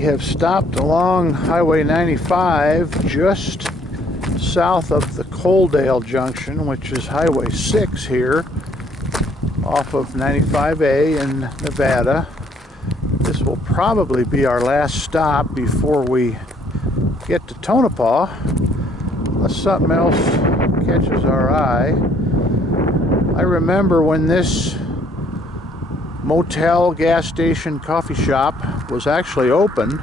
We have stopped along Highway 95 just south of the Coaldale Junction, which is Highway 6 here, off of 95A in Nevada. This will probably be our last stop before we get to Tonopah, unless something else catches our eye. I remember when this motel, gas station, coffee shop was actually open.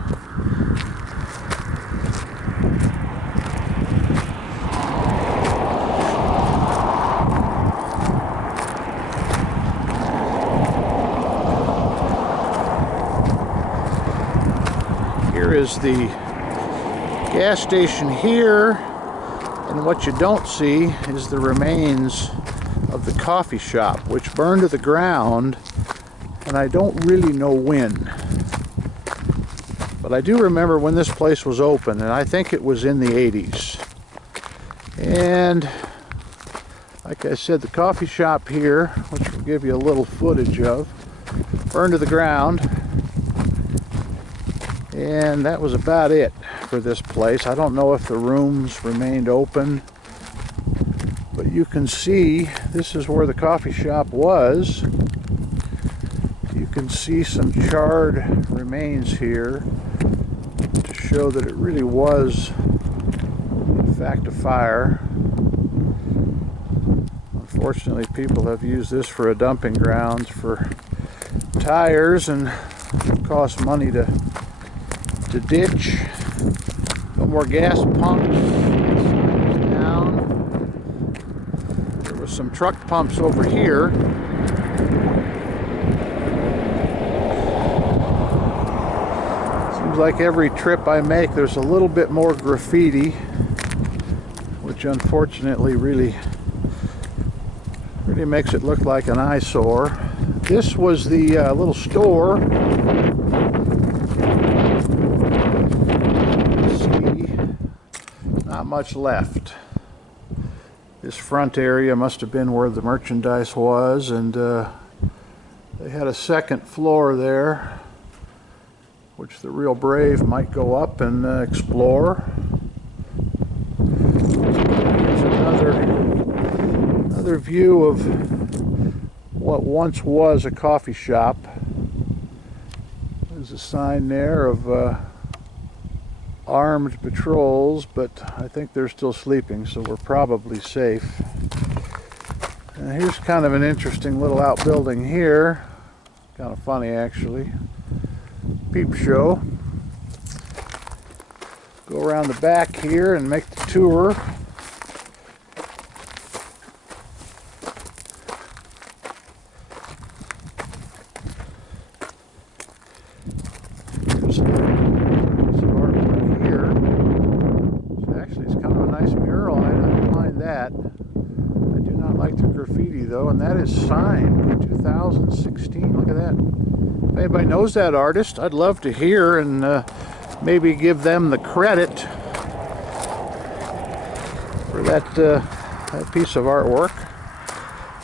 Here is the gas station here, and what you don't see is the remains of the coffee shop, which burned to the ground, and I don't really know when. But I do remember when this place was open, and I think it was in the 80s. And like I said, the coffee shop here, which will give you a little footage of, burned to the ground. And that was about it for this place. I don't know if the rooms remained open, but you can see this is where the coffee shop was. You can see some charred remains here to show that it really was, in fact, a fire. Unfortunately, people have used this for a dumping grounds for tires, and it costs money to ditch. No more gas pumps. Down. There was some truck pumps over here. Seems like every trip I make there's a little bit more graffiti, which unfortunately really makes it look like an eyesore. This was the little store. Not much left. This front area must have been where the merchandise was, and they had a second floor there, which the real brave might go up and explore. Here's another view of what once was a coffee shop. There's a sign there of armed patrols, but I think they're still sleeping, so we're probably safe. And here's kind of an interesting little outbuilding here. Kind of funny, actually. Peep show. Go around the back here and make the tour. I do not like the graffiti though, and that is signed in 2016. Look at that. If anybody knows that artist, I'd love to hear and maybe give them the credit for that piece of artwork.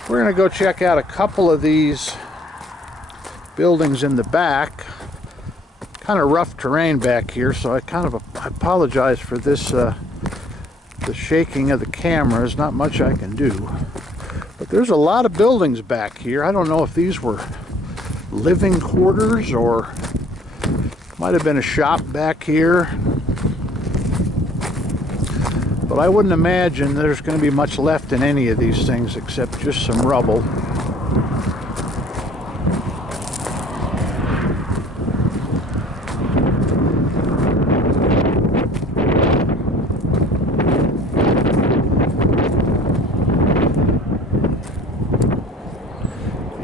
We're going to go check out a couple of these buildings in the back. Kind of rough terrain back here, so I apologize for this the shaking of the camera. Is not much I can do, but there's a lot of buildings back here. I don't know if these were living quarters or might have been a shop back here, but I wouldn't imagine there's going to be much left in any of these things except just some rubble.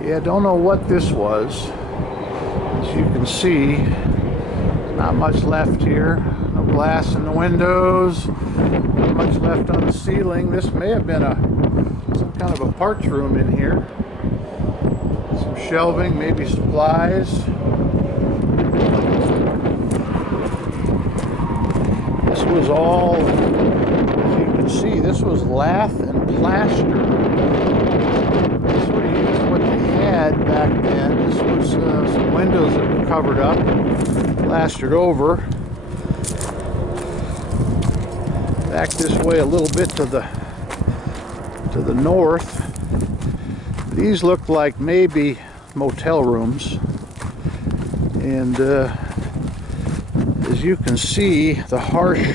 I don't know what this was. As you can see, not much left here. No glass in the windows, not much left on the ceiling. This may have been some kind of a parts room in here. Some shelving, maybe supplies. This was all, as you can see, this was lath and plaster. Back then. This was some windows that were covered up. plastered over. Back this way a little bit to the north. These look like maybe motel rooms, and as you can see, the harsh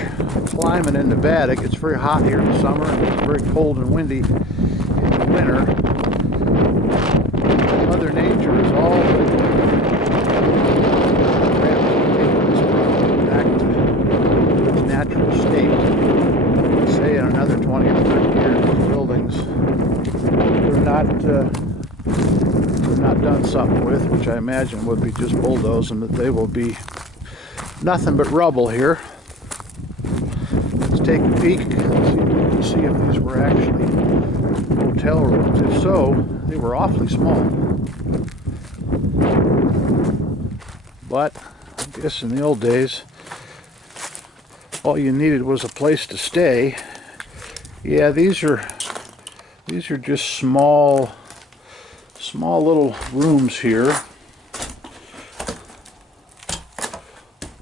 climate in Nevada, it gets very hot here in the summer and it's very cold and windy in the winter. Mother Nature is all back to its natural state. Say in another 20 or 30 years, these buildings they're not done something with, which I imagine would be just bulldozed, and that they will be nothing but rubble here. Let's take a peek and see if these were actually motel rooms. If so, they were awfully small. But I guess in the old days, all you needed was a place to stay. Yeah, these are just small little rooms here.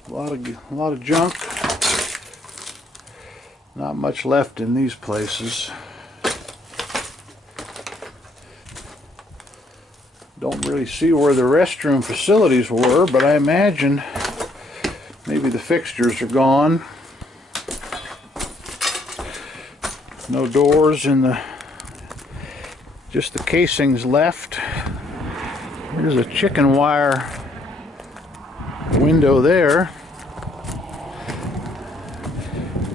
A lot of junk. Not much left in these places. Don't really see where the restroom facilities were, but I imagine maybe the fixtures are gone. No doors in the, just the casings left. There's a chicken wire window there.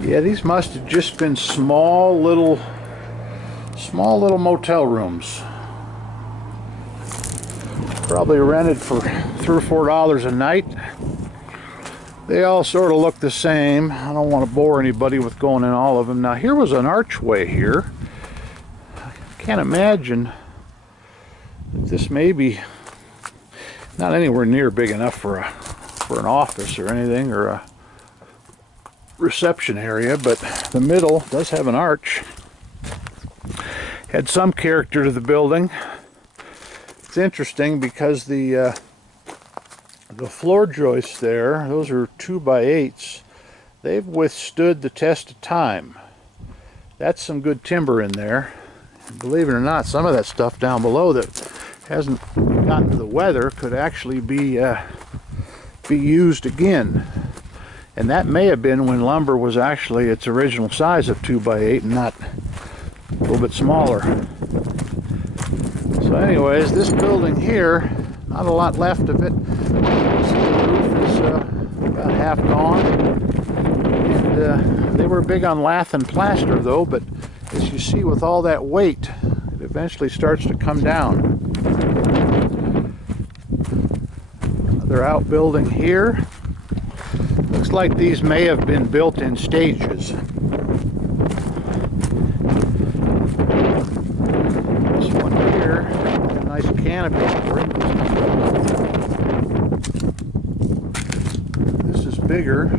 Yeah, these must have just been small little motel rooms. Probably rented for $3 or $4 a night. They all sort of look the same. I don't want to bore anybody with going in all of them. Now here was an archway here. I can't imagine that this may be not anywhere near big enough for an office or anything, or a reception area, but the middle does have an arch. Had some character to the building. It's interesting because the floor joists there, those are 2x8s. They've withstood the test of time. That's some good timber in there. And believe it or not, some of that stuff down below that hasn't gotten to the weather could actually be used again. And that may have been when lumber was actually its original size of 2x8 and not a little bit smaller. So anyways, this building here, not a lot left of it. The roof is about half gone. And they were big on lath and plaster though, but as you see with all that weight, it eventually starts to come down. Another outbuilding here. Looks like these may have been built in stages. This one here, a nice canopy for it. This is bigger.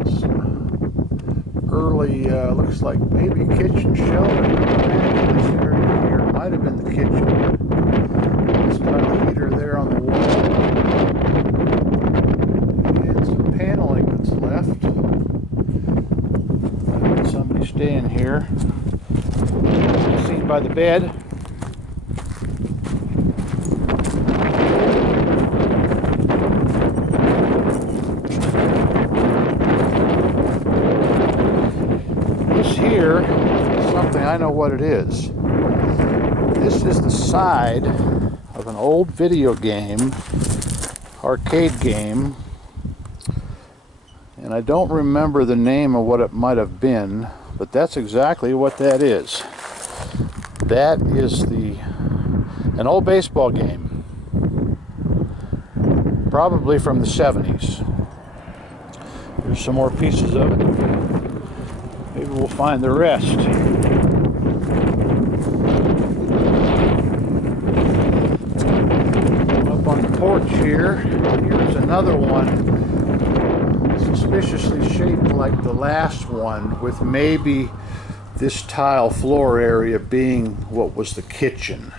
It's early, looks like maybe kitchen shelter. This area here might have been the kitchen. It's got a heater there on the wall. And some paneling that's left. Somebody staying here. Seen by the bed. This here is something, I know what it is. This is the side of an old video game, arcade game, and I don't remember the name of what it might have been, but that's exactly what that is. That is an old baseball game, probably from the 70s. There's some more pieces of it. Maybe we'll find the rest. Porch here. Here's another one, suspiciously shaped like the last one, with maybe this tile floor area being what was the kitchen.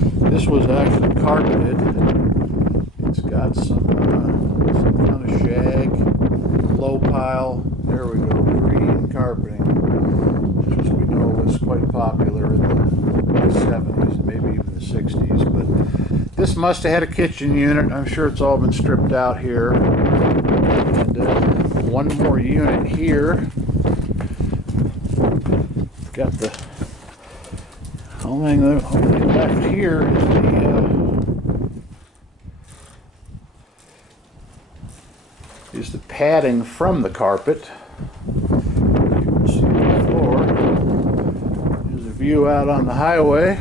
This this was actually carpeted. It's got some kind of shag, low pile. There we go, green carpeting, which as we know was quite popular in the 70s and maybe even the 60s. But this must have had a kitchen unit. I'm sure it's all been stripped out here. And one more unit here. Got the only thing left here is the padding from the carpet. You can see the floor. There's a view out on the highway.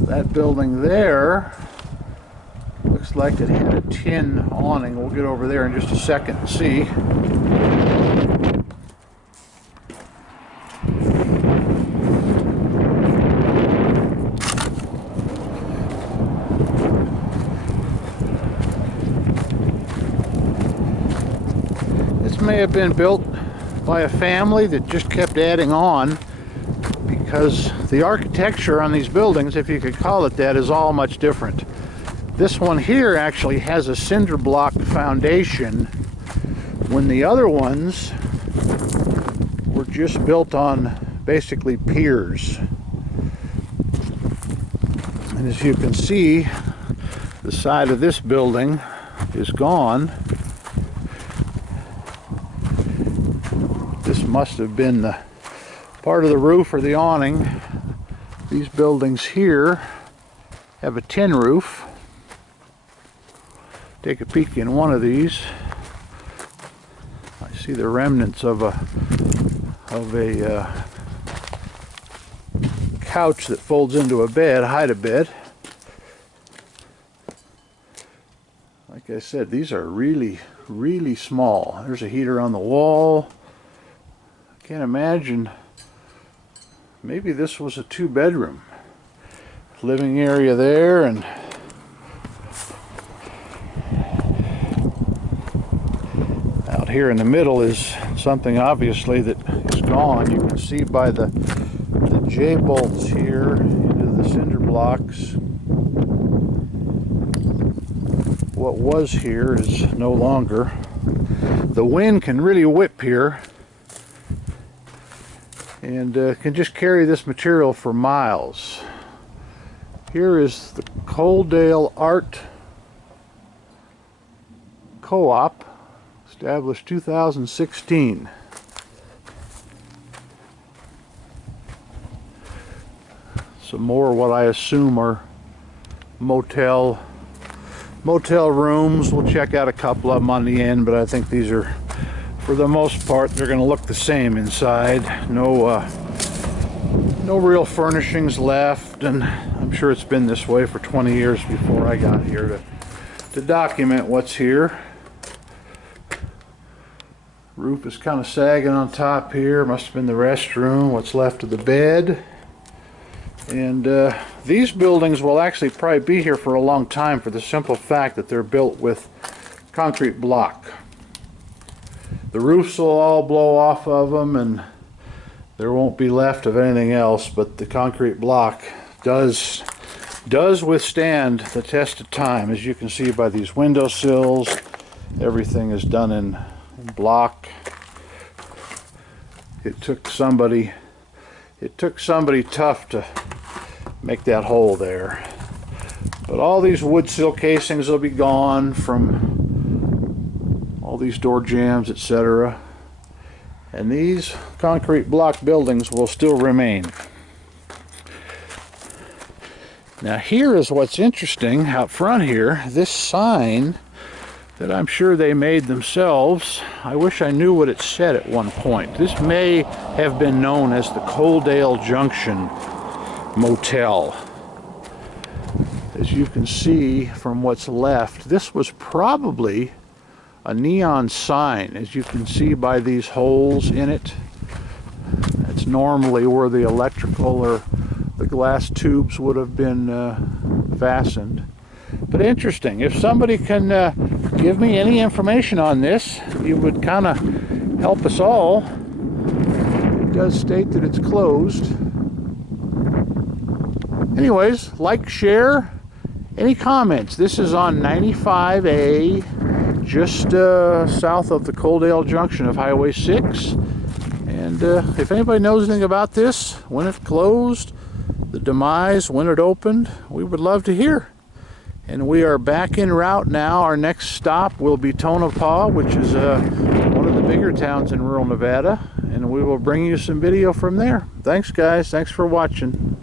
That building there looks like it had a tin awning. We'll get over there in just a second and see. May have been built by a family that just kept adding on, because the architecture on these buildings, if you could call it that, is all much different. This one here actually has a cinder block foundation, when the other ones were just built on basically piers. And as you can see, the side of this building is gone. This must have been the part of the roof or the awning. These buildings here have a tin roof. Take a peek in one of these. I see the remnants of a couch that folds into a bed, hide-a-bed. Like I said, these are really, really small. There's a heater on the wall. Can't imagine, maybe this was a two-bedroom. Living area there, and out here in the middle is something obviously that is gone. You can see by the J-bolts here into the cinder blocks. What was here is no longer. The wind can really whip here, and can just carry this material for miles. Here is the Coaldale Art Co-op, established 2016. Some more what I assume are motel rooms. We'll check out a couple of them on the end, but I think these are, for the most part, they're going to look the same inside. No real furnishings left, and I'm sure it's been this way for 20 years before I got here to document what's here. Roof is kind of sagging on top here. Must have been the restroom, what's left of the bed. And these buildings will actually probably be here for a long time, for the simple fact that they're built with concrete block. The roofs will all blow off of them, and there won't be left of anything else, but the concrete block does withstand the test of time. As you can see by these windowsills, everything is done in block. It took somebody tough to make that hole there. But all these wood sill casings will be gone from all these door jambs, etc. And these concrete block buildings will still remain. Now here is what's interesting out front here. This sign that I'm sure they made themselves. I wish I knew what it said at one point. This may have been known as the Lida Junction Motel. As you can see from what's left, this was probably a neon sign, as you can see by these holes in it. That's normally where the electrical or the glass tubes would have been fastened. But interesting. If somebody can give me any information on this, it would kind of help us all. It does state that it's closed. Anyways, like, share, any comments. This is on 95A, just south of the Coaldale Junction of Highway 6. And if anybody knows anything about this, when it closed, the demise, when it opened, we would love to hear. And we are back en route now. Our next stop will be Tonopah, which is one of the bigger towns in rural Nevada. And we will bring you some video from there. Thanks, guys. Thanks for watching.